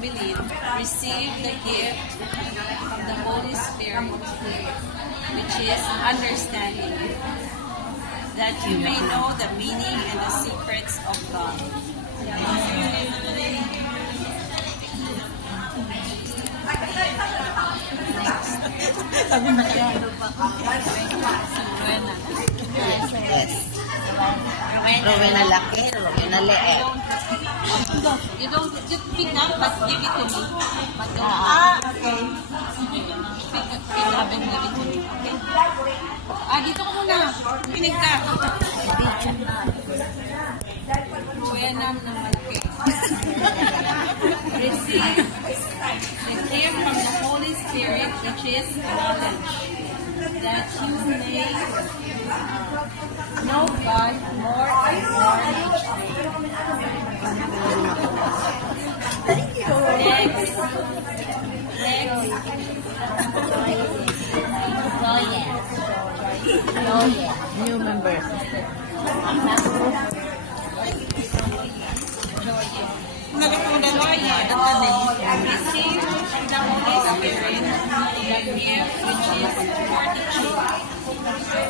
believe, receive the gift of the Holy Spirit, which is understanding, that you may know the meaning and the secrets of God. Yes. Rowena laki, Rowena leet. You don't pick up, but give it to me. Okay. Pick up and give it to me. Okay? Dito ko muna. Pinig ka. Rowena na malaki. Receive the gift from the Holy Spirit, which is knowledge, that you may know God more and more each day. Next. New member. Receive the Holy Spirit, the gift which is fortitude,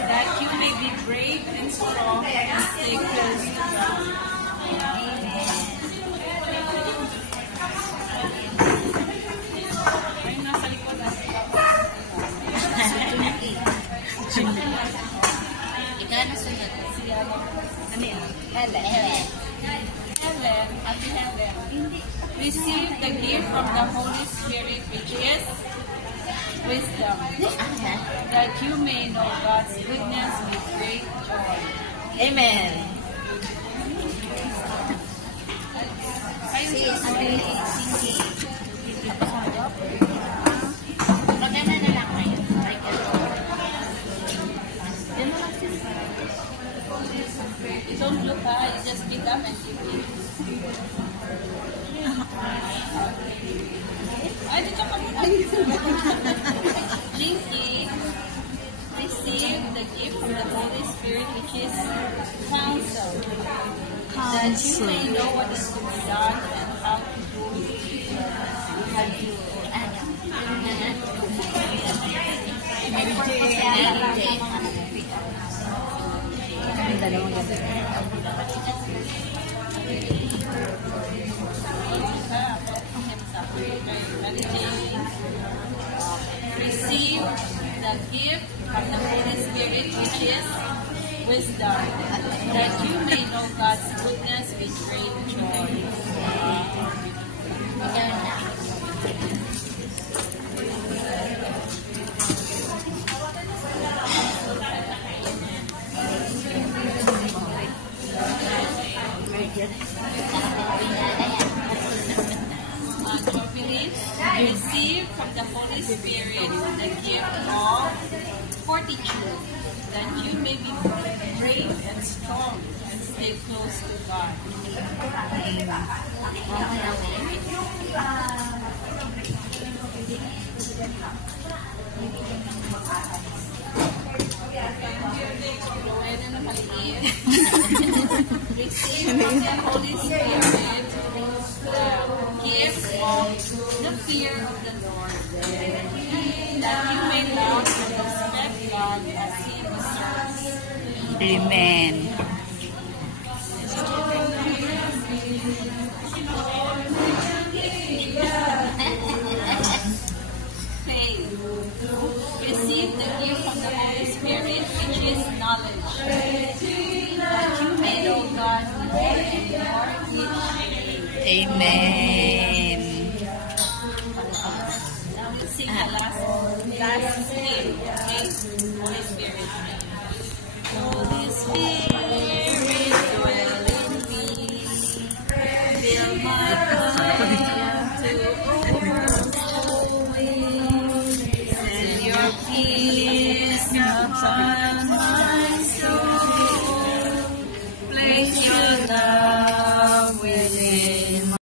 that you may be brave and strong and stay close to God. Ayun, nasa likod na si Papa. Ikaw na sunod. Ano yan? Helen. Helen, Ate Helen, receive the gift from the Holy Spirit, which is wisdom, that you may know God's goodness with great joy. Amen. Maganda na lang ngayon. Don't look, you just pick up and give it. Ay, dito ka muna. Jinky, receive the gift from the Holy Spirit, which is counsel, that you may know what is to be done and how to do Receive the gift of the Holy Spirit, which is wisdom, that you may know God's goodness with great joy. Receive from the Holy Spirit the gift of fortitude, that you may be brave and strong and stay close to God. Rowena na maliit. Receive from the Holy Spirit the gift of the fear of the Lord, that you may love and respect God as He deserves. Amen. Faith. Receive the gift of the Holy Spirit, which is knowledge, that you may know God more and more each day. Amen. Now let's sing the last hymn, okay? Holy Spirit. Holy Spirit.